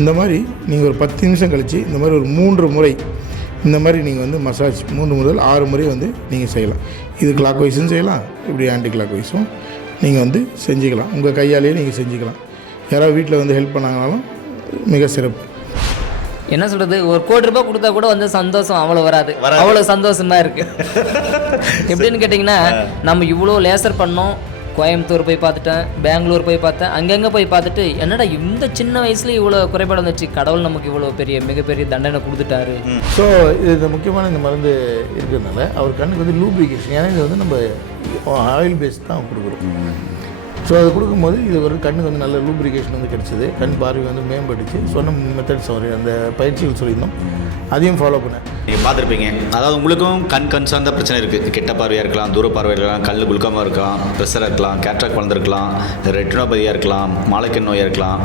இந்த மாதிரி நீங்கள் ஒரு பத்து நிமிஷம் கழித்து இந்த மாதிரி ஒரு மூன்று முறை இந்த மாதிரி நீங்கள் வந்து மசாஜ் மூன்று முதல் ஆறு முறை வந்து நீங்கள் செய்யலாம். இது கிளாக் வைஸும் செய்யலாம் இப்படி ஆன்டி கிளாக் வைஸும் நீங்கள் வந்து செஞ்சுக்கலாம். உங்கள் கையாலேயே நீங்கள் செஞ்சுக்கலாம். யாராவது வீட்டில் வந்து ஹெல்ப் பண்ணாங்கனாலும் மிக சிறப்பு. என்ன சொல்றது? ஒரு கோடி ரூபாய் கொடுத்தா கூட வந்து சந்தோஷம் அவ்வளோ வராது. அவ்வளோ சந்தோஷமா இருக்கு. எப்படின்னு கேட்டிங்கன்னா நம்ம இவ்வளோ லேசர் பண்ணோம் கோயம்புத்தூர் போய் பார்த்துட்டேன் பெங்களூர் போய் பார்த்தேன். அங்கங்கே போய் பார்த்துட்டு என்னடா இந்த சின்ன வயசுல இவ்வளோ குறைபாடு வந்துச்சு? கடவுள் நமக்கு இவ்வளோ பெரிய மிகப்பெரிய தண்டனை கொடுத்துட்டாரு. ஸோ இது இந்த முக்கியமான இந்த மருந்து இருக்கிறதுனால அவர் கண்ணுக்கு வந்து லூப்ரிகேஷன் ஏன்னா இது வந்து நம்ம ஆயில் பேஸ் தான் கொடுக்குறோம். ஸோ அது கொடுக்கும்போது இது ஒரு கண்ணுக்கு வந்து நல்ல லூப்ரிகேஷன் வந்து கிடச்சிது. கண் பார்வை வந்து மேம்பட்டுச்சு. சொன்ன மெத்தட்ஸ் அவர் அந்த பயிற்சிகள் சொல்லியிருந்தோம். அதையும் ஃபாலோ பண்ணேன். நீங்கள் பார்த்துருப்பீங்க. அதாவது உங்களுக்கும் கண் கண் சார்ந்த பிரச்சனை இருக்குது கெட்ட பார்வையாக இருக்கலாம் தூர பார்வையாக இருக்கலாம் கல் குளுக்கமாக இருக்கலாம் ப்ரெஷராக இருக்கலாம் கேட்ராக் வளர்ந்துருக்கலாம் ரெட்டினோபதியாக இருக்கலாம் மாலைக்கண் நோயாக இருக்கலாம்.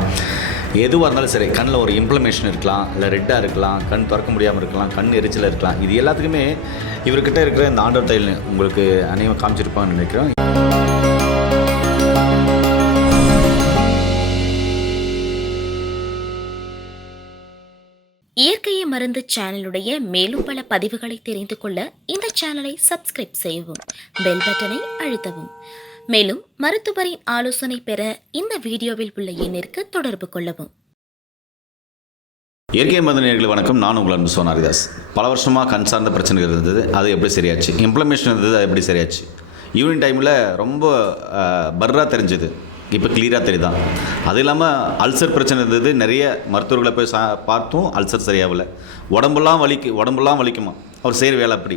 எதுவாக இருந்தாலும் சரி கண்ணில் ஒரு இம்ப்ளமேஷன் இருக்கலாம் இல்லை ரெட்டாக இருக்கலாம் கண் திறக்க முடியாமல் இருக்கலாம் கண் எரிச்சலாக இருக்கலாம். இது எல்லாத்துக்குமே இவர்கிட்ட இருக்கிற இந்த ஆண்டர் தையல் உங்களுக்கு அநேகமாக காமிச்சிருப்பாங்கன்னு நினைக்கிறோம் மருந்து சேனலுடைய மேலும் பல பதிவுகளை தெரிந்து கொள்ள இந்த சேனலை சப்ஸ்கிரைப் செய்யவும் பெல் பட்டனை அழுத்தவும். மேலும் மருத்துவரின் ஆலோசனை பெற இந்த வீடியோவில் உள்ள எண்ணிற்கு தொடர்பு கொள்ளவும். இயற்கை மருந்து வணக்கம். நான் உங்கள் அன்பு சோனாரிதாஸ் பல வருஷமாக கண் சார்ந்த பிரச்சனைகள் இருந்தது. அது எப்படி சரியாச்சு? இம்ப்ளமேஷன் இருந்தது அது எப்படி சரியாச்சு? ஈவினிங் டைமில் ரொம்ப பர்ராக தெரிஞ்சது. இப்போ கிளியராக தெரியுதா? அது இல்லாமல் அல்சர் பிரச்சனை இருந்தது. நிறைய மருத்துவர்களை போய் சா பார்த்தும் அல்சர் சரியாகல. உடம்பெல்லாம் வலிக்கு உடம்பெல்லாம் வலிக்குமா? அவர் செய்கிற வேலை அப்படி.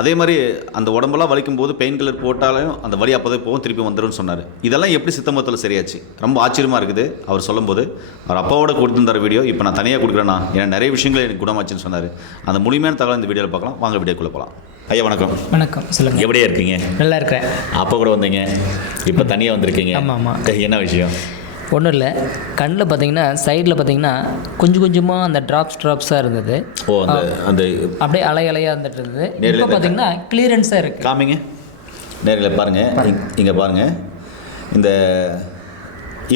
அதே மாதிரி அந்த உடம்பெல்லாம் வலிக்கும் போது பெயின் கில்லர் போட்டாலும் அந்த வலி அப்போதே போகும் திருப்பி வந்துடும் சொன்னார். இதெல்லாம் எப்படி சித்த மருத்துவத்தில் சரியாச்சு? ரொம்ப ஆச்சரியமாக இருக்குது. அவர் சொல்லும்போது அவர் அப்பாவோட கொடுத்துருந்தார் வீடியோ இப்போ நான் தனியாக கொடுக்குறேன்னா ஏன்னா நிறைய விஷயங்கள் எனக்கு குணமாச்சுன்னு சொன்னார். அந்த முழுமையான தகவல் இந்த வீடியோவில் பார்க்கலாம். வாங்க வீடியோக்குள்ளே போகலாம் ஐயா வணக்கம். வணக்கம். சொல்லுங்க. எப்படியா இருக்கீங்க? நல்லா இருக்கிறேன் அப்போ கூட வந்தீங்க. இப்போ தனியாக வந்திருக்கீங்க. ஆமா, ஆமா. என்ன விஷயம்? ஒன்றும் இல்லை. கண்ணில் பார்த்தீங்கன்னா சைடில் பார்த்தீங்கன்னா கொஞ்சம் கொஞ்சமாக அந்த ட்ராப்ஸ் ட்ராப்ஸாக இருந்தது. ஓ அந்த அந்த அப்படியே அலை அலையாக இருந்துட்டு இருந்தது. நேர்ல இப்போ பார்த்தீங்கன்னா கிளியரன்ஸாக இருக்குது காமிங்க. நேரில் பாருங்கள் இங்கே பாருங்கள் இந்த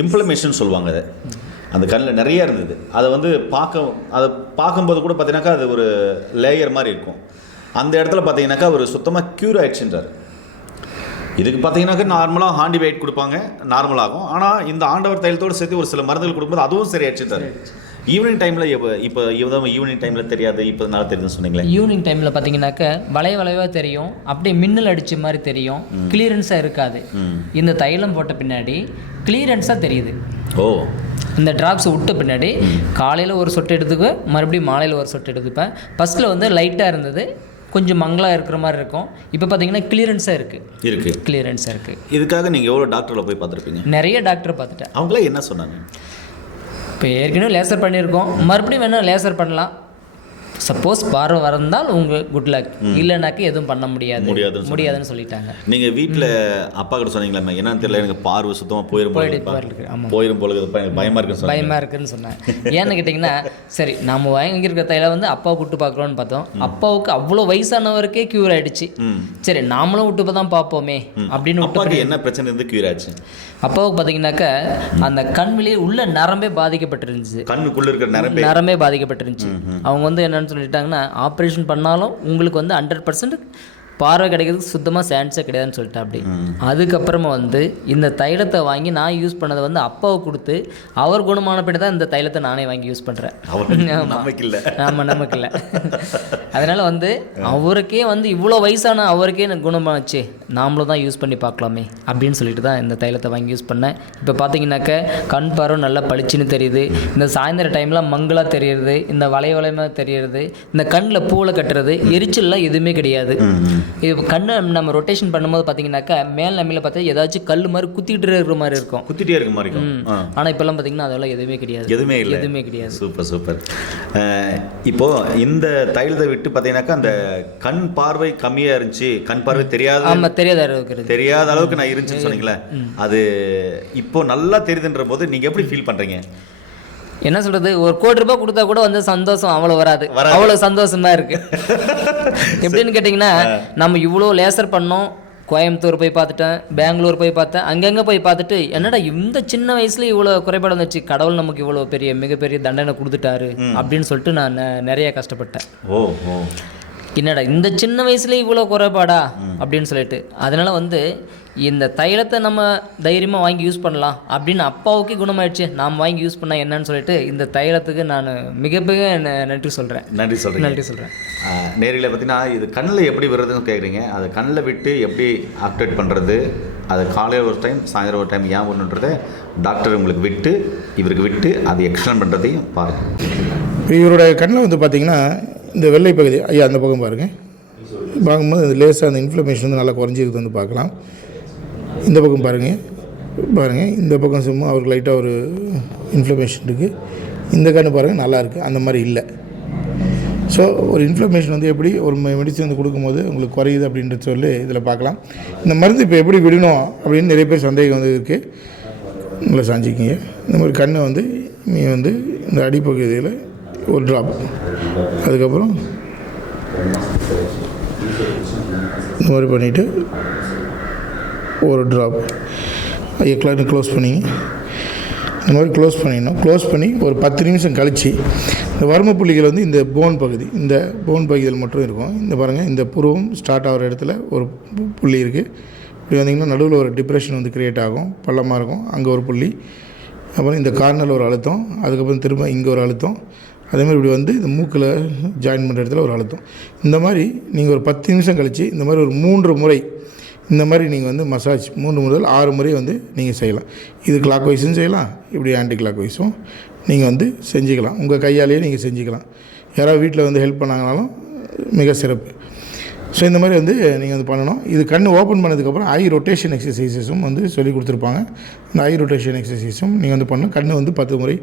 இம்ப்ளமேஷன் சொல்லுவாங்க அதை. அந்த கண்ணில் நிறைய இருந்தது. அதை வந்து பார்க்க அதை பார்க்கும்போது கூட பார்த்தீங்கன்னாக்கா அது ஒரு லேயர் மாதிரி இருக்கும். அந்த இடத்துல பார்த்தீங்கன்னாக்கா ஒரு சுத்தமாக க்யூர் ஆயிடுச்சுன்றார். இதுக்கு பார்த்தீங்கன்னாக்கா நார்மலாக ஹாண்டி வெயிட் கொடுப்பாங்க நார்மல் ஆகும். ஆனால் இந்த ஆண்டவர் தைலத்தோடு சேர்த்து ஒரு சில மருந்துகள் கொடுக்கும்போது அதுவும் சரியாயிடுச்சுன்றார். ஈவினிங் டைமில் இப்போ இப்போ இவதான் ஈவினிங் டைமில் தெரியாது இப்போ நல்லா தெரியுதுன்னு சொன்னீங்களே. ஈவினிங் டைமில் பார்த்தீங்கன்னாக்க வளைய வளைவாக தெரியும் அப்படியே மின்னல் அடிச்ச மாதிரி தெரியும் கிளியரன்ஸாக இருக்காது. இந்த தைலம் போட்ட பின்னாடி கிளியரன்ஸாக தெரியுது. ஓ. இந்த ட்ராப்ஸ் விட்ட பின்னாடி காலையில் ஒரு சொட்டு எடுத்துக்குவேன் மறுபடியும் மாலையில் ஒரு சொட்டு எடுத்துப்பேன் ஃபஸ்ட்டில் வந்து லைட்டாக இருந்தது கொஞ்சம் மங்கலாக இருக்கிற மாதிரி இருக்கும். இப்போ பார்த்தீங்கன்னா கிளியரன்ஸாக இருக்குது இருக்குது கிளியரன்ஸாக இருக்குது இதுக்காக நீங்கள் எவ்வளோ டாக்டரில் போய் பார்த்துருப்பீங்க? நிறைய டாக்டர் பார்த்துட்டேன். அவங்களே என்ன சொன்னாங்க? இப்போ ஏற்கனவே லேசர் பண்ணியிருக்கோம். மறுபடியும் வேணால் லேசர் பண்ணலாம். சப்போஸ் பார்வை வரந்தால் உங்கள் குட் லக் இல்லைனாக்க எதுவும் பண்ண முடியாது. முடியாதுன்னு. முடியாதுன்னு சொல்லிட்டாங்க. நீங்கள் வீட்டில் அப்பா கிட்ட சொன்னீங்களா என்னன்னு தெரியல எனக்கு பார்வை சுத்தமாக போயிடும். இருக்கு, ஆமாம். போயிடும் போல எனக்கு பயமாக இருக்குன்னு சொன்னீங்க. பயமாக இருக்குன்னு சொன்னேன். ஏன்னு கேட்டிங்கன்னா சரி நம்ம வாங்கியிருக்க தைல வந்து அப்பாவை விட்டு பார்க்குறோன்னு பார்த்தோம். அப்பாவுக்கு அவ்வளோ வயசானவருக்கே க்யூர் ஆயிடுச்சு. சரி நாமளும் விட்டு தான் பார்ப்போமே அப்படின்னு விட்டு என்ன பிரச்சனை இருந்து கியூர் ஆச்சு? அப்பாவுக்கு பார்த்தீங்கன்னாக்க அந்த கண் வெளியே உள்ள நரம்பே பாதிக்கப்பட்டிருந்துச்சு. கண்ணுக்குள்ள இருக்கிற நிரம்பே? நரம்பே பாதிக்கப்பட்டிருந்துச்சு. அவங்க வந்து என்னன்னு சொல்லிட்டாங்கன்னா ஆப்ரேஷன் பண்ணாலும் உங்களுக்கு வந்து ஹண்ட்ரட் பர்சன்ட் பார்வை கிடைக்கிறதுக்கு சுத்தமாக சான்ஸே கிடையாதுன்னு சொல்லிட்டா அப்படி அதுக்கப்புறமா வந்து இந்த தைலத்தை வாங்கி நான் யூஸ் பண்ணதை வந்து அப்பாவுக்கு கொடுத்து அவர் குணமான பின்னாடி தான் இந்த தைலத்தை நானே வாங்கி யூஸ் பண்ணுறேன் நமக்கு இல்லை. ஆமாம் நமக்கு இல்லை. அதனால் வந்து அவருக்கே வந்து இவ்வளோ வயசான அவருக்கே எனக்கு குணமாச்சு. நாமளும் தான் யூஸ் பண்ணி பார்க்கலாமே அப்படின்னு சொல்லிட்டு தான் இந்த தைலத்தை வாங்கி யூஸ் பண்ணேன். இப்போ பார்த்தீங்கன்னாக்க கண் பார்வை நல்லா பளிச்சுன்னு தெரியுது. இந்த சாயந்தர டைமில் மங்கலாக தெரியுது. இந்த வளைய வளையமாக தெரியுது. இந்த கண்ணில் பூவில் கட்டுறது எரிச்சல்லாம் எதுவுமே கிடையாது. இது கண்ணை நம்ம ரொட்டேஷன் பண்ணும்போது பார்த்தீங்கன்னாக்கா மேல் நம்பியில் பார்த்தா ஏதாச்சும் கல் மாதிரி குத்திட்டு இருக்கிற மாதிரி இருக்கும். குத்திட்டே இருக்க மாதிரி இருக்கும். ஆனால் இப்போல்லாம் பார்த்தீங்கன்னா அதெல்லாம் எதுவுமே கிடையாது. எதுவுமே இல்லை. எதுவுமே கிடையாது. Super super. இப்போ இந்த தைலத்தை விட்டு பார்த்தீங்கன்னாக்கா அந்த கண் பார்வை கம்மியாக இருந்துச்சு. கண் பார்வை தெரியாத ஆமாம் தெரியாத இருக்கிறது தெரியாத அளவுக்கு நான் இருந்துச்சுன்னு சொன்னீங்களே. அது இப்போ நல்லா தெரியுதுன்ற போது நீங்கள் எப்படி ஃபீல் பண்ணுறீங்க என்ன சொல்றது? ஒரு கோடி ரூபாய் கொடுத்தா கூட வந்து சந்தோஷம் அவ்வளோ வராது. அவ்வளோ சந்தோஷம் இருக்கு. எப்படின்னு கேட்டிங்கன்னா நம்ம இவ்வளோ லேசர் பண்ணோம். கோயம்புத்தூர் போய் பார்த்துட்டேன் பெங்களூர் போய் பார்த்தேன் அங்கங்கே போய் பார்த்துட்டு என்னடா இந்த சின்ன வயசுல இவ்வளோ குறைபாடு வந்துச்சு? கடவுள் நமக்கு இவ்வளோ பெரிய மிகப்பெரிய தண்டனை கொடுத்துட்டாரு அப்படின்னு சொல்லிட்டு நான் நிறைய கஷ்டப்பட்டேன். ஓ என்னடா இந்த சின்ன வயசுல இவ்வளோ குறைபாடா? அப்படின்னு சொல்லிட்டு. அதனால வந்து இந்த தைலத்தை நம்ம தைரியமாக வாங்கி யூஸ் பண்ணலாம் அப்படின்னு அப்பாவுக்கே குணமாயிடுச்சு. நாம் வாங்கி யூஸ் பண்ணால் என்னன்னு சொல்லிட்டு இந்த தைலத்துக்கு நான் மிகப்பெரிய நன்றி சொல்கிறேன் நன்றி சொல்கிறீங்க நன்றி சொல்கிறேன் நேரில் பார்த்தீங்கன்னா இது கண்ணில் எப்படி விடுறதுன்னு கேட்குறீங்க அதை கண்ணில் விட்டு எப்படி ஆப்ரேட் பண்ணுறது அது காலையில் ஒரு டைம் சாயந்தரம் ஒரு டைம் ஏன் ஒன்றுன்றதை டாக்டர் உங்களுக்கு விட்டு இவருக்கு விட்டு அதை எக்ஸ்பிளைன் பண்ணுறதையும் பாருங்கள் இப்போ இவரோட கண்ணில் வந்து பார்த்தீங்கன்னா இந்த வெள்ளை பகுதி ஐயா அந்த பக்கம் பாருங்கள் பார்க்கும்போது லேசாக அந்த இன்ஃப்ளமேஷன் வந்து நல்லா குறைஞ்சிருக்கு வந்து பார்க்கலாம். இந்த பக்கம் பாருங்கள் பாருங்கள் இந்த பக்கம் சும்மா அவருக்கு லைட்டாக ஒரு இன்ஃப்ளமேஷன் இருக்குது இந்த கண்ணு பாருங்கள் நல்லாயிருக்கு அந்த மாதிரி இல்லை. ஸோ ஒரு இன்ஃப்ளமேஷன் வந்து எப்படி ஒரு மெடிசன் வந்து கொடுக்கும்போது உங்களுக்கு குறையுது அப்படின்றது சொல்லி இதில் பார்க்கலாம். இந்த மருந்து இப்போ எப்படி விடணும் அப்படின்னு நிறைய பேர் சந்தேகம் வந்து இருக்குது நல்லா சாஞ்சிக்கிங்க. இந்த மாதிரி கண்ணை வந்து நீ வந்து இந்த அடிப்பகுதியில் ஒரு ட்ராப் அதுக்கப்புறம் இந்த மாதிரி பண்ணிவிட்டு ஒரு ட்ராப் ஐயக்கெலாம் க்ளோஸ் பண்ணிங்க. இந்த மாதிரி க்ளோஸ் பண்ணிடணும். க்ளோஸ் பண்ணி ஒரு பத்து நிமிஷம் கழித்து இந்த வர்ம புள்ளிகள் வந்து இந்த போன் பகுதி இந்த போன் பகுதியில் மட்டும் இருக்கும். இந்த பாருங்கள் இந்த புருவம் ஸ்டார்ட் ஆகிற இடத்துல ஒரு பு- புள்ளி இருக்குது இப்படி வந்தீங்கன்னா நடுவில் ஒரு டிப்ரெஷன் வந்து க்ரியேட் ஆகும். பள்ளமாக இருக்கும். அங்கே ஒரு புள்ளி அப்புறம் இந்த கார்னரில் ஒரு அழுத்தம் அதுக்கப்புறம் திரும்ப இங்கே ஒரு அழுத்தம். அதே மாதிரி இப்படி வந்து இந்த மூக்கில் ஜாயின் பண்ணுற இடத்துல ஒரு அழுத்தம். இந்த மாதிரி நீங்கள் ஒரு பத்து நிமிஷம் கழித்து இந்த மாதிரி ஒரு மூன்று முறை இந்த மாதிரி நீங்கள் வந்து மசாஜ் மூன்று முதல் ஆறு முறை வந்து நீங்கள் செய்யலாம். இது கிளாக் வைஸும் செய்யலாம் இப்படி ஆன்டி கிளாக் வைஸும் நீங்கள் வந்து செஞ்சுக்கலாம். உங்கள் கையாலேயே நீங்கள் செஞ்சுக்கலாம். யாராவது வீட்டில் வந்து ஹெல்ப் பண்ணாங்கனாலும் மிக சிறப்பு. ஸோ இந்த மாதிரி வந்து நீங்கள் வந்து பண்ணணும். இது கண் ஓப்பன் பண்ணதுக்கப்புறம் ஐ ரொட்டேஷன் எக்ஸசைசஸும் வந்து சொல்லி கொடுத்துருப்பாங்க. இந்த ஐ ரொட்டேஷன் எக்ஸசைஸும் நீங்கள் வந்து பண்ணணும். கண் வந்து பத்து முறை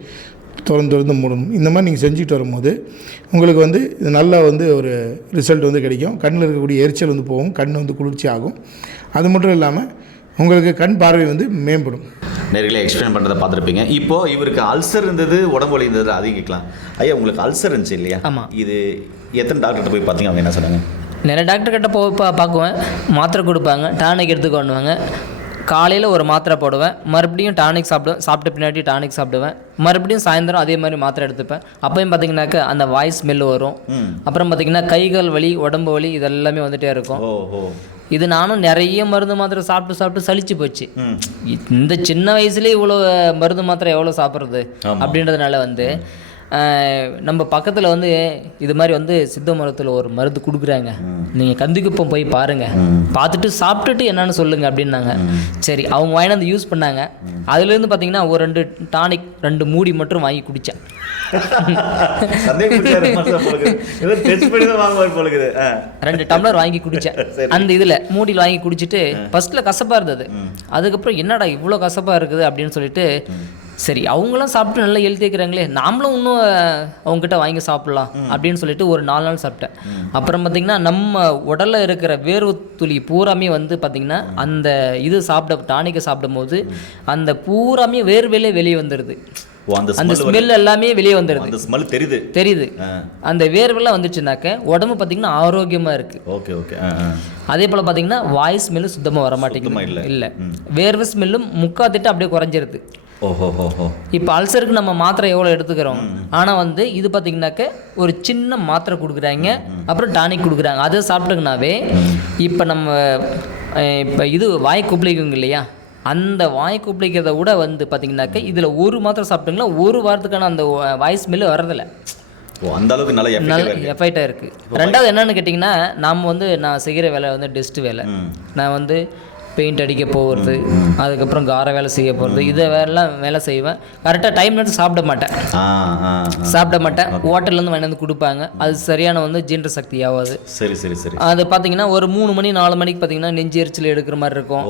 திறந்து திறந்து மூடணும். இந்த மாதிரி நீங்கள் செஞ்சுட்டு வரும்போது உங்களுக்கு வந்து இது நல்ல வந்து ஒரு ரிசல்ட் வந்து கிடைக்கும். கண்ணில் இருக்கக்கூடிய எரிச்சல் வந்து போகும். கண் வந்து குளிர்ச்சி ஆகும் அது மட்டும் இல்லாமல் உங்களுக்கு கண் பார்வை வந்து மேம்படும். நேரில் எக்ஸ்பிளைன் பண்ணுறதை பார்த்துருப்பீங்க. இப்போ இவருக்கு அல்சர் இருந்தது உடம்பு வலி இருந்தது அதையும் கேட்கலாம். ஐயா உங்களுக்கு அல்சர் இருந்துச்சு இல்லையா? ஆமா. இது எத்தனை டாக்டர்கிட்ட போய் பார்த்தீங்க? அவங்க என்ன சொன்னாங்க? நிறைய டாக்டர் கிட்ட போய் பா பார்க்குவேன். மாத்திரை கொடுப்பாங்க. டானிக் எடுத்துக்கொண்டுவாங்க காலையில் ஒரு மாத்திரை போடுவேன். மறுபடியும் டானிக் சாப்பிடுவேன் சாப்பிட்ட பின்னாடி டானிக் சாப்பிடுவேன். மறுபடியும் சாயந்தரம் அதே மாதிரி மாத்திரை எடுத்துப்பேன். அப்பயும் பார்த்தீங்கன்னாக்கா அந்த வாய்ஸ் ஸ்மெல் வரும். அப்புறம் பார்த்தீங்கன்னா கைகால் வலி உடம்பு வலி இதெல்லாமே வந்துட்டே இருக்கும். இது நானும் நிறைய மருந்து மாத்திரை சாப்பிட்டு சாப்பிட்டு சலிச்சு போச்சு. இந்த சின்ன வயசுலேயே இவ்வளோ மருந்து மாத்திரை எவ்வளோ சாப்பிட்றது. அப்படின்றதுனால வந்து நம்ம பக்கத்தில் வந்து இது மாதிரி வந்து சித்த மருத்துவத்தில் ஒரு மருந்து கொடுக்குறாங்க. நீங்கள் கந்திக்குப்பம் போய் பாருங்கள் பார்த்துட்டு சாப்பிட்டுட்டு என்னன்னு சொல்லுங்க அப்படின்னாங்க. சரி அவங்க வாங்கி வந்து யூஸ் பண்ணாங்க. அதுலேருந்து பார்த்தீங்கன்னா ஒரு ரெண்டு டானிக் ரெண்டு மூடி மட்டும் வாங்கி குடித்தேன். ரெண்டு டம்ளர் வாங்கி குடித்தேன். அந்த இதில் மூடியில் வாங்கி குடிச்சிட்டு ஃபர்ஸ்ட்டில் கசப்பாக இருந்தது. அதுக்கப்புறம் என்னடா இவ்வளோ கசப்பாக இருக்குது அப்படின்னு சொல்லிட்டு சரி அவங்களும் சாப்பிட்டு நல்லா எழுதிக்கிறாங்களே நாமளும் இன்னும் அவங்ககிட்ட வாங்கி சாப்பிட்லாம் அப்படின்னு சொல்லிட்டு ஒரு நாலு நாள் சாப்பிட்டேன். அப்புறம் பார்த்தீங்கன்னா நம்ம உடல்ல இருக்கிற வேர்வை துளி பூராமே வந்து பார்த்தீங்கன்னா அந்த இது சாப்பிட டானிக்கை சாப்பிடும்போது அந்த பூராமே வேர்வையிலே வெளியே வந்துடுது அந்த ஸ்மெல் எல்லாமே வெளியே வந்துடுது அந்த ஸ்மெல் தெரியுது. தெரியுது. அந்த வேர்வெல்லாம் வந்துச்சுனாக்க உடம்பு பார்த்தீங்கன்னா ஆரோக்கியமாக இருக்குது ஓகே ஓகே. அதே போல் பார்த்தீங்கன்னா வாய் ஸ்மெல்லு சுத்தமாக வர மாட்டேங்குது. இல்ல. வேர்வை ஸ்மெல்லும் முக்காத்திட்டு அப்படியே குறைஞ்சிருது. இப்போ அல்சருக்கு நம்ம மாத்திரை எவ்வளோ எடுத்துக்கிறோம்? ஆனால் வந்து இது பார்த்தீங்கன்னாக்க ஒரு சின்ன மாத்திரை கொடுக்குறாங்க. அப்புறம் டானிக் கொடுக்குறாங்க. அதை சாப்பிட்டுங்கனாவே இப்போ நம்ம இப்போ இது வாய் குப்பிளிக்குங்க இல்லையா? அந்த வாய் குப்பிளிக்கிறத விட வந்து பார்த்தீங்கன்னாக்க இதில் ஒரு மாத்திரை சாப்பிட்டீங்களா ஒரு வாரத்துக்கான அந்த வாய் ஸ்மெல்லு வரதில்லை அந்த அளவுக்கு நல்ல எஃபெக்டாக இருக்குது ரெண்டாவது என்னன்னு கேட்டிங்கன்னா நாம் வந்து நான் செய்கிற வேலை வந்து டெஸ்ட் வேலை. நான் வந்து பெயிண்ட் அடிக்க போகிறது அதுக்கப்புறம் கார வேலை செய்ய போகிறது இதை வேலைலாம் வேலை செய்வேன். கரெக்டாக டைம் எடுத்து சாப்பிட மாட்டேன். சாப்பிட மாட்டேன். ஹோட்டல்லேருந்து வாங்கி வந்து கொடுப்பாங்க. அது சரியான வந்து ஜீரண சக்தி ஆகாது சரி சரி சரி. அது பார்த்தீங்கன்னா ஒரு மூணு மணி நாலு மணிக்கு பார்த்தீங்கன்னா நெஞ்சு எரிச்சல் எடுக்கிற மாதிரி இருக்கும்.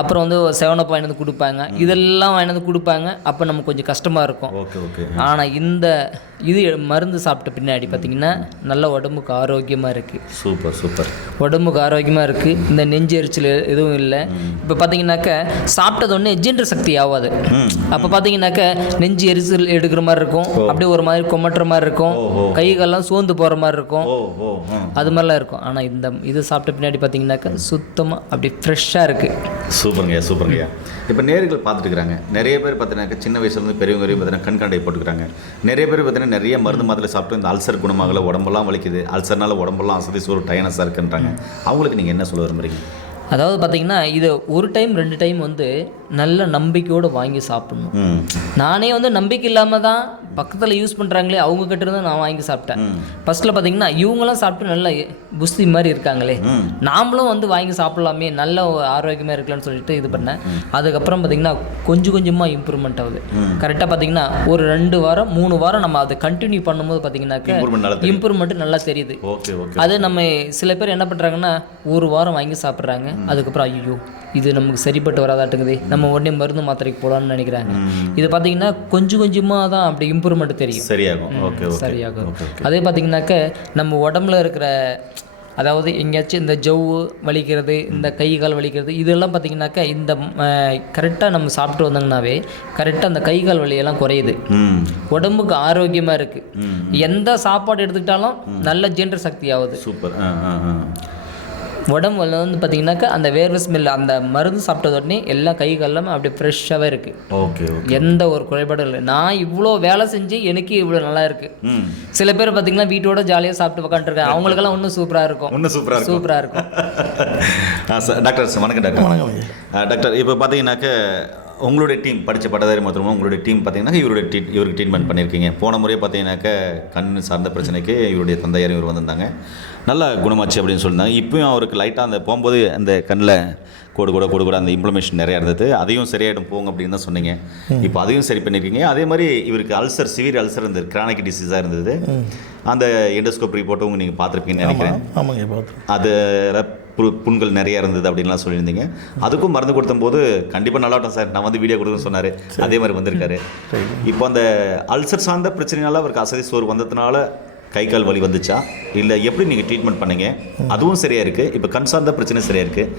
அப்புறம் வந்து செவன் அப் வாங்கி வந்து கொடுப்பாங்க. இதெல்லாம் வாங்கி வந்து கொடுப்பாங்க. அப்போ நமக்கு கொஞ்சம் கஷ்டமாக இருக்கும். Okay okay. ஆனால் இந்த இது மருந்து சாப்பிட்ட பின்னாடி பார்த்தீங்கன்னா நல்ல உடம்புக்கு ஆரோக்கியமாக இருக்குது சூப்பர் சூப்பர். உடம்புக்கு ஆரோக்கியமாக இருக்குது இந்த நெஞ்சு எரிச்சல் எதுவும் எதுவும் இல்லை. இப்போ பார்த்தீங்கன்னாக்க சாப்பிட்டது ஒன்று ஜீன்ற சக்தி ஆகாது அப்போ பார்த்தீங்கன்னாக்க நெஞ்சு எரிச்சல் எடுக்கிற மாதிரி இருக்கும். அப்படியே ஒரு மாதிரி கொமட்டுற மாதிரி இருக்கும். கை கால்லாம் சோர்ந்து போகிற மாதிரி இருக்கும். அது மாதிரிலாம் இருக்கும். ஆனால் இந்த இது சாப்பிட்ட பின்னாடி பார்த்தீங்கன்னாக்கா சுத்தமாக அப்படி ஃப்ரெஷ்ஷாக இருக்குது சூப்பருங்கய்யா சூப்பருங்கய்யா. இப்போ நேர்கள் பார்த்துட்டு இருக்கிறாங்க. நிறைய பேர் பார்த்தீங்கன்னா சின்ன வயசுலேருந்து பெரியவங்க வரையும் பார்த்தீங்கன்னா கண்காண்டை போட்டுக்கிறாங்க. நிறைய பேர் பார்த்தீங்கன்னா நிறைய மருந்து மாத்திரை சாப்பிட்டு இந்த அல்சர் குணமாகல உடம்பெல்லாம் வலிக்குது. அல்சர்னால உடம்பெல்லாம் அசதி சோறு டயனஸாக இருக்குன்றாங்க. அவங்களுக்கு நீங்கள் என்ன சொல்ல விரும்புறீங்க? அதாவது பார்த்தீங்கன்னா இது ஒரு டைம் ரெண்டு டைம் வந்து நல்ல நம்பிக்கையோடு வாங்கி சாப்பிடணும். நானே வந்து நம்பிக்கை இல்லாமல் தான் பக்கத்தில் யூஸ் பண்ணுறாங்களே அவங்க கிட்ட இருந்து நான் வாங்கி சாப்பிட்டேன். ஃபர்ஸ்ட்டில் பார்த்தீங்கன்னா இவங்களாம் சாப்பிட்டு நல்ல புஸ்தி மாதிரி இருக்காங்களே. நாமளும் வந்து வாங்கி சாப்பிடலாமே நல்ல ஆரோக்கியமாக இருக்கலாம்னு சொல்லிட்டு இது பண்ணேன். அதுக்கப்புறம் பார்த்தீங்கன்னா கொஞ்சம் கொஞ்சமாக இம்ப்ரூவ்மெண்ட் ஆகுது. கரெக்டாக பார்த்தீங்கன்னா ஒரு ரெண்டு வாரம் மூணு வாரம் நம்ம அதை கண்டினியூ பண்ணும்போது பார்த்தீங்கன்னாக்க. இம்ப்ரூவ்மெண்ட் நல்லா தெரியுது. அது நம்ம சில பேர் என்ன பண்ணுறாங்கன்னா ஒரு வாரம் வாங்கி சாப்பிட்றாங்க. அதுக்கப்புறம் ஐயோ இது நமக்கு சரிப்பட்டு வராதாட்டுங்குது நம்ம உடனே மருந்து மாத்திரைக்கு போகலான்னு நினைக்கிறாங்க. இது பார்த்தீங்கன்னா கொஞ்சம் கொஞ்சமாக தான் அப்படி இம்ப்ரூவ்மெண்ட் தெரியும். சரியாகும். ஓகே சரியாகும். அதே பார்த்தீங்கன்னாக்க நம்ம உடம்புல இருக்கிற அதாவது எங்கேயாச்சும் இந்த ஜவ்வு வலிக்கிறது இந்த கை கால் வலிக்கிறது இதெல்லாம் பார்த்தீங்கன்னாக்கா இந்த கரெக்டாக நம்ம சாப்பிட்டு வந்தோம்னாவே கரெக்டாக அந்த கை கால் வலியெல்லாம் குறையுது. உடம்புக்கு ஆரோக்கியமாக இருக்குது எந்த சாப்பாடு எடுத்துக்கிட்டாலும் நல்ல ஜென்டர் சக்தி ஆகுது. சூப்பர். உடம்புல வந்து பார்த்தீங்கன்னாக்கா அந்த வேர்வை ஸ்மெல் அந்த மருந்து சாப்பிட்டது உடனே எல்லாம் கை காலெல்லாம் அப்படியே ஃப்ரெஷ்ஷாகவே இருக்குது ஓகே ஓகே. எந்த ஒரு குறைபாடும் இல்லை. நான் இவ்வளோ வேலை செஞ்சு எனக்கு இவ்வளோ நல்லா இருக்கு. ம். சில பேர் பார்த்தீங்கன்னா வீட்டோட ஜாலியாக சாப்பிட்டு உட்காந்துருக்காங்க அவங்களுக்கெல்லாம் இன்னும் சூப்பராக இருக்கும். இன்னும் சூப்பராக இருக்கும். சூப்பராக இருக்கும். டாக்டர் சார் வணக்கம் டாக்டர் வணக்கம். டாக்டர் இப்போ பார்த்தீங்கன்னாக்க உங்களுடைய டீம் படித்த பட்டதாரி மருத்துவம் உங்களுடைய டீம் பார்த்தீங்கன்னா இவருடைய ட்ரீட் இவருக்கு ட்ரீட்மெண்ட் பண்ணியிருக்கீங்க போன முறை பார்த்தீங்கன்னாக்க கண் சார்ந்த பிரச்சனைக்கு இவருடைய தந்தையார் இவர் வந்திருந்தாங்க. நல்லா குணமாச்சு அப்படின்னு சொல்லியிருந்தாங்க. இப்பயும் அவருக்கு லைட்டாக அந்த போகும்போது அந்த கண்ணில் கோடு கூட கோடு கூட அந்த இம்ப்ளமேஷன் நிறையா இருந்தது. அதையும் சரியாயிடும் போங்க அப்படின்னு தான் சொன்னீங்க. இப்போ அதையும் சரி பண்ணியிருக்கீங்க அதே மாதிரி இவருக்கு அல்சர் சிவியர் அல்சர் இருந்தது. கிரானிக் டிசீஸாக இருந்தது. அந்த எண்டோஸ்கோப் ரிப்போர்ட்டும் நீங்கள் பார்த்துருப்பீங்கன்னு நினைக்கிறேன். ஆமாங்க பார்த்து அதில் பு புண்கள் நிறைய இருந்தது அப்படின்லாம் சொல்லியிருந்தீங்க. அதுக்கும் மருந்து கொடுத்தம்போது கண்டிப்பாக நல்லாட்டம் சார். நான் வந்து வீடியோ கொடுக்குன்னு சொன்னார். அதே மாதிரி வந்திருக்காரு. இப்போ அந்த அல்சர் சார்ந்த பிரச்சனைனால அவருக்கு அசதி சோறு வந்ததுனால கை கால் வலி வந்துச்சா? இல்லை எப்படி நீங்கள் ட்ரீட்மெண்ட் பண்ணீங்க? அதுவும் சரியாக இருக்குது இப்போ கண் சார்ந்த பிரச்சனை சரியாக இருக்குது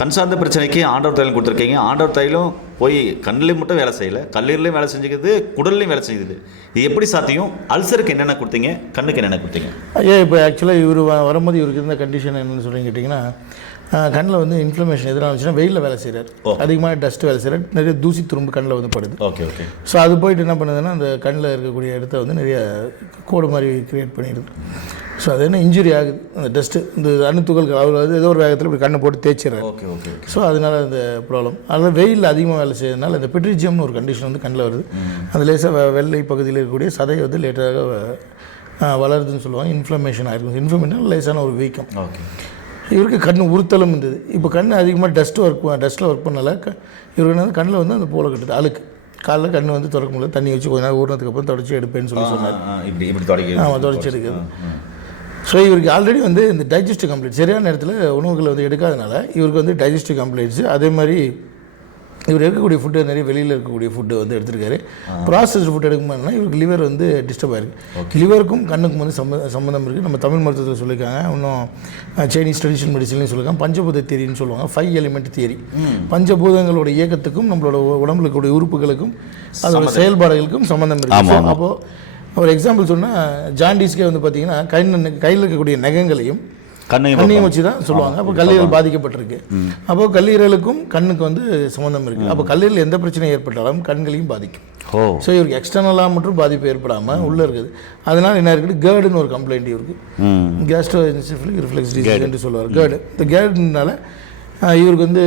கண் சார்ந்த பிரச்சனைக்கு ஆண்டவர் தைலம் கொடுத்துருக்கீங்க. ஆண்டவர் தைலம் போய் கண்ணிலையும் மட்டும் வேலை செய்யலை. கல்லீரலையும் வேலை செஞ்சுக்கிது குடல்லையும் வேலை செய்யுது. இது எப்படி சாத்தியம்? அல்சருக்கு என்னென்ன கொடுத்தீங்க? கண்ணுக்கு என்னென்ன கொடுத்தீங்க? ஐயா இப்போ ஆக்சுவலாக இவர் வரும்போது இவருக்கு இருந்த கண்டிஷன் என்னென்னு சொல்லி கேட்டிங்கன்னா கண்ணில் வந்து இன்ஃப்ளமேஷன் எதனால் வந்துச்சுன்னா வெயிலில் வேலை செய்கிறார் அதிகமாக டஸ்ட் வேலை செய்கிறார் நிறைய தூசி துரும்பு கண்ணில் வந்து படுது. Okay okay. ஸோ அது போயிட்டு என்ன பண்ணுதுன்னா அந்த கண்ணில் இருக்கக்கூடிய இடத்த வந்து நிறைய கோடு மாதிரி கிரியேட் பண்ணிடுது. ஸோ அது என்ன இன்ஜுரி ஆகுது. அந்த டஸ்ட்டு இந்த அணுத்துகள்கள் அவர் வந்து ஏதோ ஒரு வேகத்தில் இப்படி கண்ணை போட்டு தேய்ச்சிடுறாரு ஓகே ஓகே ஸோ அதனால் அந்த ப்ராப்ளம் அதில் வெயிலில் அதிகமாக வேலை செய்யறதுனால இந்த பெட்ரிஜியம்னு ஒரு கண்டிஷன் வந்து கண்ணில் வருது. அந்த லேசாக வெள்ளை பகுதியில் இருக்கக்கூடிய சதை வந்து லேட்டாக வளருதுன்னு சொல்லுவாங்க. இன்ஃப்ளமேஷன் ஆயிருக்கும் இன்ஃப்ளமேஷன் லேசான ஒரு வீக்கம். ஓகே. இவருக்கு கண் உறுத்தலும் இருந்தது. இப்போ கண் அதிகமாக டஸ்ட் ஒர்க் டஸ்ட்டில் ஒர்க் பண்ணல. க இவருக்கு வந்து கண்ணில் வந்து அந்த போல கட்டுது அழுக்கு. காலைல கண் வந்து திறக்க முடியல. தண்ணி வச்சு கொஞ்ச நேரம் ஊறினதுக்கு அப்புறம் தொடச்சி எடுப்பேன்னு சொல்லி சொன்னார். இப்படி இப்படி தொடங்கி ஆமாம் தொடச்சி எடுக்குது ஸோ இவருக்கு ஆல்ரெடி வந்து இந்த டைஜஸ்டிவ் கம்ப்ளைண்ட் சரியான நேரத்தில் உணவுகளை வந்து எடுக்காதனால இவருக்கு வந்து டைஜஸ்டிவ் கம்ப்ளைண்ட்ஸ் அதே மாதிரி இவர் இருக்கக்கூடிய ஃபுட்டு நிறைய வெளியில் இருக்கக்கூடிய ஃபுட்டு வந்து எடுத்திருக்காரு. ப்ராசஸ்டு ஃபுட் எடுக்கும்போதுனா இவருக்கு லிவர் வந்து டிஸ்டர்ப் ஆயிருக்கு. லிவருக்கும் கண்ணுக்கும் வந்து சம்ம சம்மந்தம் இருக்குது நம்ம தமிழ் மருத்துவத்தில் சொல்லியிருக்காங்க. இன்னும் சைனீஸ் ட்ரெடிஷனல் மெடிசன்லையும் சொல்லியிருக்காங்க. பஞ்சபூத தியரின்னு சொல்லுவாங்க. ஃபைவ் எலிமெண்ட் தியரி பஞ்சபூதங்களோட இயக்கத்துக்கும் நம்மளோட உடம்புல இருக்கக்கூடிய உறுப்புகளுக்கும் அதோட செயல்பாடுகளுக்கும் சம்மந்தம் இருக்குது So, அப்போ ஒரு எக்ஸாம்பிள் சொன்னால் ஜாண்டிஸ்க்கே வந்து பார்த்தீங்கன்னா கை கையில் இருக்கக்கூடிய நகங்களையும் கண்ணையும் கண்ணையும் வச்சு தான் சொல்லுவாங்க. அப்போ கல்லீரல் பாதிக்கப்பட்டிருக்கு. அப்போ கல்லீரலுக்கும் கண்ணுக்கு வந்து சம்மந்தம் இருக்குது அப்போ கல்லீரல் எந்த பிரச்சனை ஏற்பட்டாலும் கண்களையும் பாதிக்கும். ஸோ இவருக்கு எக்ஸ்டர்னலாக மட்டும் பாதிப்பு ஏற்படாமல் உள்ளே இருக்குது. அதனால் என்ன இருக்குது? கேர்டுன்னு ஒரு கம்ப்ளைண்ட் இவருக்கு கேஸ்ட்ரோ ரிஃப்ளெக்ஸ் டிசீஸ் என்று சொல்லுவார் கேர்டு இந்த கேர்டுனால இவருக்கு வந்து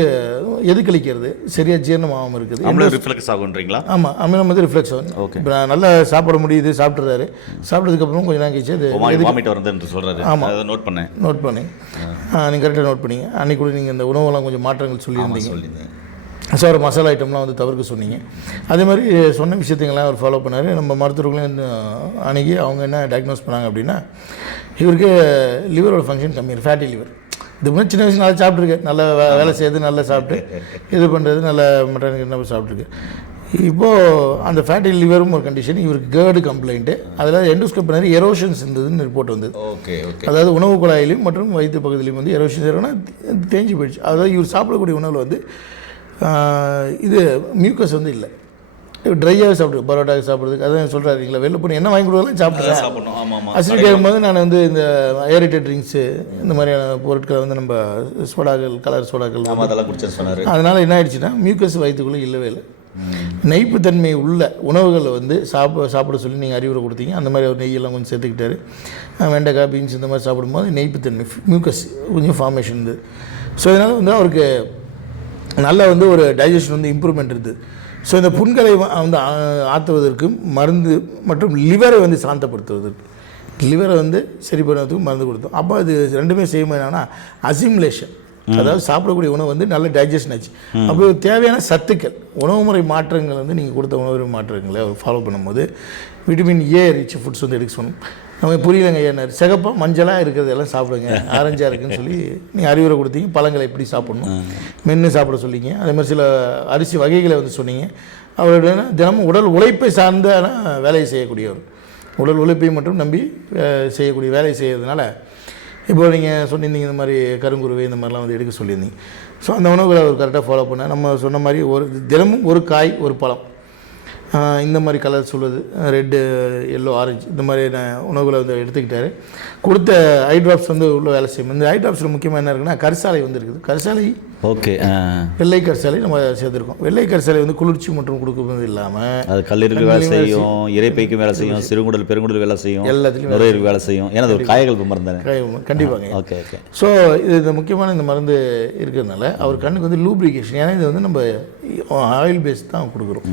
எது கழிக்கிறது சரியாக ஜீரணம் ஆகாமல் இருக்குது ரிஃப்ளெக்ஸ் ஆகுன்றீங்களா ஆமாம் அமிலம் வந்து ரிஃப்ளெக்ஸ் ஆகும். Okay. இப்போ நான் நல்லா சாப்பிட முடியுது சாப்பிட்றாரு சாப்பிட்டதுக்கப்புறம் கொஞ்சம் நேரம் கழிச்சு அது வாமிட் வருதுன்னு சொல்றாரு. அதை நோட் பண்ணேன் நோட் பண்ணி. நீங்கள் கரெக்டாக நோட் பண்ணீங்க. அன்றைக்கி கூட நீங்கள் இந்த உணவெல்லாம் கொஞ்சம் மாற்றங்கள் சொல்லியிருந்தீங்க. சொல்லியிருந்தேன். ஒரு மசாலா ஐட்டம்லாம் வந்து தவிர்க்க சொன்னீங்க. அதே மாதிரி சொன்ன விஷயத்தைங்கெல்லாம் அவர் ஃபாலோ பண்ணார். நம்ம மருத்துவர்களையும் அணுகி அவங்க என்ன டயக்னோஸ் பண்ணாங்க அப்படின்னா இவருக்கு லிவரோட ஃபங்க்ஷன் கம்மி ஃபேட்டி லிவர் இது மாதிரி சின்ன வயசு நல்லா சாப்பிட்ருக்கு நல்லா வேலை செய்யுது நல்லா சாப்பிட்டு இது பண்ணுறது நல்ல மட்டன் என்ன சாப்பிட்ருக்கு இப்போது அந்த ஃபேட்டி லிவரும் ஒரு கண்டிஷன் இவருக்கு கேர்டு கம்ப்ளைண்ட்டு அதில் எண்டோஸ்கோப் நிறைய எரோஷன்ஸ் இருந்ததுன்னு ரிப்போர்ட் வந்தது. Okay okay. அதாவது உணவு குழாயிலையும் மற்றும் வயிற்று பகுதியிலையும் வந்து எரோஷன் இருக்குன்னா தேஞ்சு போயிடுச்சு. அதாவது இவர் சாப்பிடக்கூடிய உணவில் வந்து இது மியூக்கஸ் வந்து இல்லை. ட்ரையாக சாப்பிடு பரோட்டா சாப்பிட்றதுக்கு. அதான் சொல்கிறாருங்களா வெளில போய் என்ன வாங்கி கொடுத்தாலும் சாப்பிட்றேன் சாப்பிடணும். ஆமாம் ஆமாம் அசிடி கேட்கும்போது நான் வந்து இந்த ஏரிட்டட் ட்ரிங்க்ஸு இந்த மாதிரியான பொருட்களை வந்து நம்ம சோடாக்கள் கலர் சோடாக்கள் அதெல்லாம் குடிச்சேன்னு சொன்னார். அதனால் என்ன ஆயிடுச்சுன்னா மியூக்கஸ் வயிற்றுக்குள்ளே இல்லவே இல்லை. நெய்ப்புத்தன்மை உள்ள உணவுகளை வந்து சாப்பிட சாப்பிட சொல்லி நீங்கள் அறிவுரை கொடுத்தீங்க. அந்த மாதிரி அவர் நெய்யெல்லாம் கொஞ்சம் சேர்த்துக்கிட்டாரு. வெண்டைக்காய் பீன்ஸ் இந்த மாதிரி சாப்பிடும்போது நெய்ப்புத்தன்மை மியூக்கஸ் கொஞ்சம் ஃபார்மேஷன் இருந்தது. ஸோ இதனால் வந்து அவருக்கு நல்ல வந்து ஒரு டைஜஷன் வந்து இம்ப்ரூவ்மெண்ட் இருந்தது. ஸோ இந்த புண்களை வந்து ஆற்றுவதற்கும் மருந்து மற்றும் லிவரை வந்து சாந்தப்படுத்துவதற்கு. லிவரை வந்து சரி பண்ணுறதுக்கு மருந்து கொடுத்தோம். அப்போ அது ரெண்டுமே செய்யும்போது என்னன்னா அசிமுலேஷன் அதாவது சாப்பிடக்கூடிய உணவு வந்து நல்ல டைஜஷன் ஆச்சு. அப்போ தேவையான சத்துக்கள் உணவு முறை மாற்றங்கள் வந்து நீங்கள் கொடுத்த உணவு முறை மாற்றங்களை ஃபாலோ பண்ணும்போது விட்டமின் ஏ ரிச் ஃபுட்ஸ் வந்து எடுக்க சொல்லணும் நமக்கு புரியலங்க ஏன்னாரு சிகப்பாக மஞ்சளாக இருக்கிறது எல்லாம் சாப்பிடுங்க. ஆரஞ்சாக இருக்குன்னு சொல்லி நீங்கள் அறிவுரை கொடுத்தீங்க. பழங்களை எப்படி சாப்பிடணும்? மென்று சாப்பிட சொன்னீங்க அதே மாதிரி சில அரிசி வகைகளை வந்து சொன்னீங்க. அவருடைய தினமும் உடல் உழைப்பை சார்ந்த வேலையை செய்யக்கூடியவர். உடல் உழைப்பை மட்டும் நம்பி செய்யக்கூடிய வேலையை செய்யறதுனால இப்போ நீங்கள் சொல்லியிருந்தீங்க இந்த மாதிரி கருங்குருவை இந்த மாதிரிலாம் வந்து எடுக்க சொல்லியிருந்தீங்க. ஸோ அந்த உணவுகளை அவர் கரெக்டாக ஃபாலோ பண்ண நம்ம சொன்ன மாதிரி ஒரு தினமும் ஒரு காய் ஒரு பழம். இந்த மாதிரி கலர் சொல்லுது ரெட்டு எல்லோ ஆரஞ்சு இந்த மாதிரி நான் உணவுகளை வந்து எடுத்துக்கிட்டாரு. கொடுத்த ஐ ட்ராப்ஸ் வந்து உள்ள வேலை செய்யும். இந்த ஐ ட்ராப்ஸில் முக்கியமாக என்ன இருக்குன்னா கரிசாலை வந்து இருக்குது. கரிசாலை ஓகே வெள்ளை கரிசாலை நம்ம சேர்த்துருக்கோம். வெள்ளை கரிசாலை வந்து குளிர்ச்சி மற்றும் கொடுக்குறது இல்லாமல் அது கல்லீரலுக்கு வேலை செய்யும் இறைப்பைக்கு வேலை செய்யும் சிறுகுடல் பெருங்குடல் வேலை செய்யும் எல்லாத்துலயும் நுரையீரலுக்கு வேலை செய்யும். ஏன்னா ஒரு காயகல்ப மருந்து தானே? கண்டிப்பாங்க. Okay okay. ஸோ இது இந்த முக்கியமான இந்த மருந்து இருக்கிறதுனால அவர் கண்ணுக்கு வந்து லூப்ரிகேஷன் ஏன்னா இது வந்து நம்ம ஆயில் பேஸ் தான் கொடுக்குறோம்.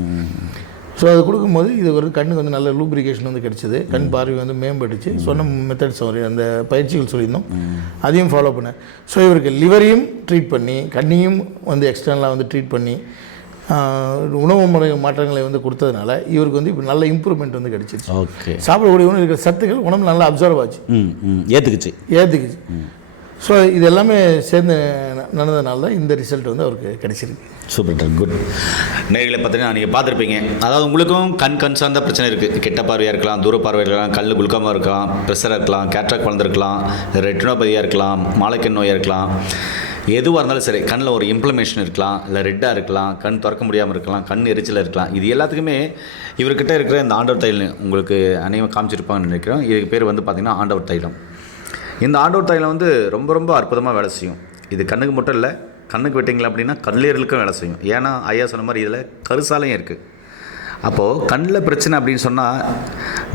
ஸோ அது கொடுக்கும்போது இது ஒரு கண்ணுக்கு வந்து நல்ல லூப்ரிகேஷன் வந்து கிடைச்சிது. கண் பார்வை வந்து மேம்பட்டுச்சு. சொன்ன மெத்தட்ஸ் ஒரு அந்த பயிற்சிகள் சொல்லியிருந்தோம். அதையும் ஃபாலோ பண்ணேன் ஸோ இவருக்கு லிவரையும் ட்ரீட் பண்ணி கண்ணையும் வந்து எக்ஸ்டர்னலாக வந்து ட்ரீட் பண்ணி உணவு முறை மாற்றங்களை வந்து கொடுத்ததுனால இவருக்கு வந்து இப்போ நல்ல இம்ப்ரூவ்மெண்ட் வந்து கிடைச்சிருச்சு. ஓகே சாப்பிடக்கூடிய உணவு இருக்கிற சத்துக்கள் உடம்பு நல்லா அப்சர்வ் ஆச்சு. ஏற்றுக்குச்சு ஏற்றுக்குச்சு ஸோ இது எல்லாமே சேர்ந்து நடந்ததுனால தான் இந்த ரிசல்ட் வந்து அவருக்கு கிடைச்சிருக்கு. சூப்பர் குட் நேர்களை பார்த்தீங்கன்னா நீங்கள் பார்த்துருப்பீங்க. அதாவது உங்களுக்கும் கண் கண் சார்ந்த பிரச்சனை இருக்குது கெட்ட பார்வையாக இருக்கலாம் தூர பார்வையாக இருக்கலாம் கல் குளுக்கமாக இருக்கலாம் ப்ரெஷராக இருக்கலாம் கேட்ராக் வளர்ந்துருக்கலாம் ரெட்டினோபதியாக இருக்கலாம் மாலைக்கண் நோயாக இருக்கலாம். எதுவாக இருந்தாலும் சரி கண்ணில் ஒரு இம்ப்ளமேஷன் இருக்கலாம் இல்லை ரெட்டாக இருக்கலாம் கண் திறக்க முடியாமல் இருக்கலாம் கண் எரிச்சல் இருக்கலாம். இது எல்லாத்துக்குமே இவர்கிட்ட இருக்கிற இந்த ஆண்டவர் தைலம் உங்களுக்கு அநேகம் காமிச்சிருப்பாங்கன்னு நினைக்கிறோம் இதுக்கு பேர் வந்து பார்த்திங்கன்னா ஆண்டவர் தைலம். இந்த ஆண்டவர் தைலம் வந்து ரொம்ப ரொம்ப அற்புதமாக வேலை செய்யும். இது கண்ணுக்கு மட்டும் இல்லை கண்ணுக்கு விட்டிங்களா அப்படின்னா கல்லீரலுக்கும் வேலை செய்யும். ஏன்னா ஐயா சொன்ன மாதிரி இதில் கருசாலையும் இருக்குது அப்போது கண்ணில் பிரச்சனை அப்படின்னு சொன்னால்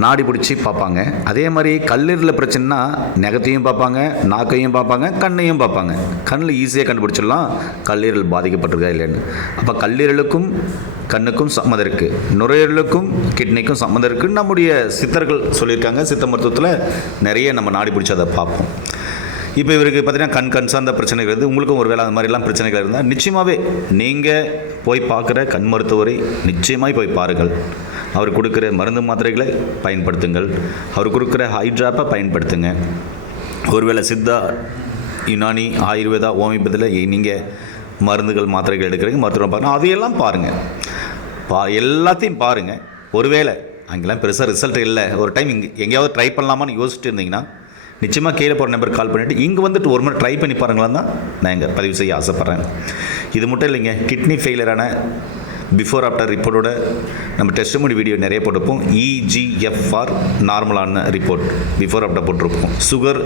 நாடி பிடிச்சி பார்ப்பாங்க. அதே மாதிரி கல்லீரலில் பிரச்சனைனா நெகத்தையும் பார்ப்பாங்க நாக்கையும் பார்ப்பாங்க கண்ணையும் பார்ப்பாங்க. கண்ணில் ஈஸியாக கண்டுபிடிச்சிடலாம். கல்லீரல் பாதிக்கப்பட்டிருக்கா இல்லைன்னு அப்போ கல்லீரலுக்கும் கண்ணுக்கும் சம்மந்தம் இருக்குது நுரையீரலுக்கும் கிட்னிக்கும் சம்மந்தம் இருக்குன்னு நம்முடைய சித்தர்கள் சொல்லியிருக்காங்க. சித்த மருத்துவத்தில் நிறைய நம்ம நாடி பிடிச்சி அதை பார்ப்போம். இப்போ இவருக்கு பார்த்தீங்கன்னா கண் கண் சார்ந்த பிரச்சனைகள் இருந்து உங்களுக்கும் ஒரு வேலை அந்த மாதிரிலாம் பிரச்சனைகள் இருந்தால் நிச்சயமாகவே நீங்கள் போய் பார்க்குற கண் மருத்துவரை நிச்சயமாய் போய் பாருங்கள். அவர் கொடுக்குற மருந்து மாத்திரைகளை பயன்படுத்துங்கள். அவர் கொடுக்குற ஹைட்ராப்பை பயன்படுத்துங்க. ஒருவேளை சித்தா யுனானி ஆயுர்வேதா ஹோமியோபதியில் நீங்கள் மருந்துகள் மாத்திரைகள் எடுக்கிறீங்க மருத்துவம் பாருங்கள் அதையெல்லாம் பாருங்கள் பா எல்லாத்தையும் பாருங்கள் ஒருவேளை அங்கெல்லாம் பெருசாக ரிசல்ட் இல்லை. ஒரு டைம் இங்கே எங்கேயாவது ட்ரை பண்ணலாமான்னு யோசிச்சுட்டு இருந்தீங்கன்னா நிச்சயமாக கீழே போகிற நம்பர் கால் பண்ணிவிட்டு இங்கே வந்துட்டு ஒரு முறை ட்ரை பண்ணி பாருங்களா தான் நான் இங்கே பதிவு செய்ய ஆசைப்பட்றேன். இது மட்டும் இல்லைங்க கிட்னி ஃபெயிலியரான பிஃபோர் ஆஃப்டர் ரிப்போர்ட்டோட நம்ம டெஸ்ட் வீடியோ நிறைய போட்டிருப்போம். இஜிஎஃப்ஆர் நார்மலான ரிப்போர்ட் பிஃபோர் ஆஃப்டர் போட்டிருப்போம். சுகர்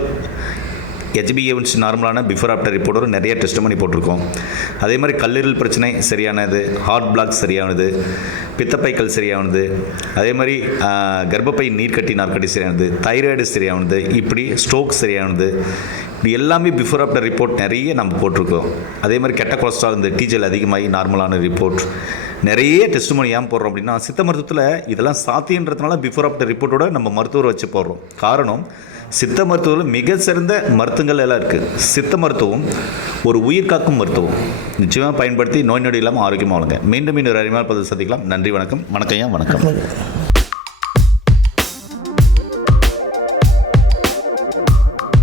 ஹெச்பிஎன்ஸ் நார்மலான பிஃபோர் ஆஃப்டர் ரிப்போர்ட்டோட நிறைய டெஸ்ட் பண்ணி போட்டிருக்கோம். அதே மாதிரி கல்லீரல் பிரச்சனை சரியானது ஹார்ட் பிளாக் சரியானது பித்தப்பைக்கல் சரியானது அதே மாதிரி கர்ப்பப்பை நீர்க்கட்டி நார்க்கட்டி சரியானது தைராய்டு சரியானது இப்படி ஸ்ட்ரோக் சரியானது இப்படி எல்லாமே பிஃபோர் ஆஃப்டர் ரிப்போர்ட் நிறைய நம்ம போட்டிருக்கோம். அதே மாதிரி கெட்ட கொலஸ்ட்ரால் இந்த டீஜல் அதிகமாகி நார்மலான ரிப்போர்ட் நிறைய டெஸ்ட் பண்ணி ஏன் போடுறோம் அப்படின்னா சித்த மருத்துவத்தில் இதெல்லாம் சாத்தியன்றதுனால பிஃபோர் ஆஃப்டர் ரிப்போர்ட்டோட நம்ம மருத்துவரை வச்சு போடுறோம். காரணம் சித்த மருத்துவத்தில் மிக சிறந்த மருத்துவங்கள் எல்லாம் இருக்குது சித்த மருத்துவம் ஒரு உயிர் காக்கும் மருத்துவம். நிச்சயமாக பயன்படுத்தி நோய் நொடி இல்லாமல் ஆரோக்கியமாக வாழுங்க. மீண்டும் மீண்டும் ஒரு அறிமுக பதிவு சந்திக்கலாம். நன்றி வணக்கம். வணக்கம் ஐயா வணக்கம்.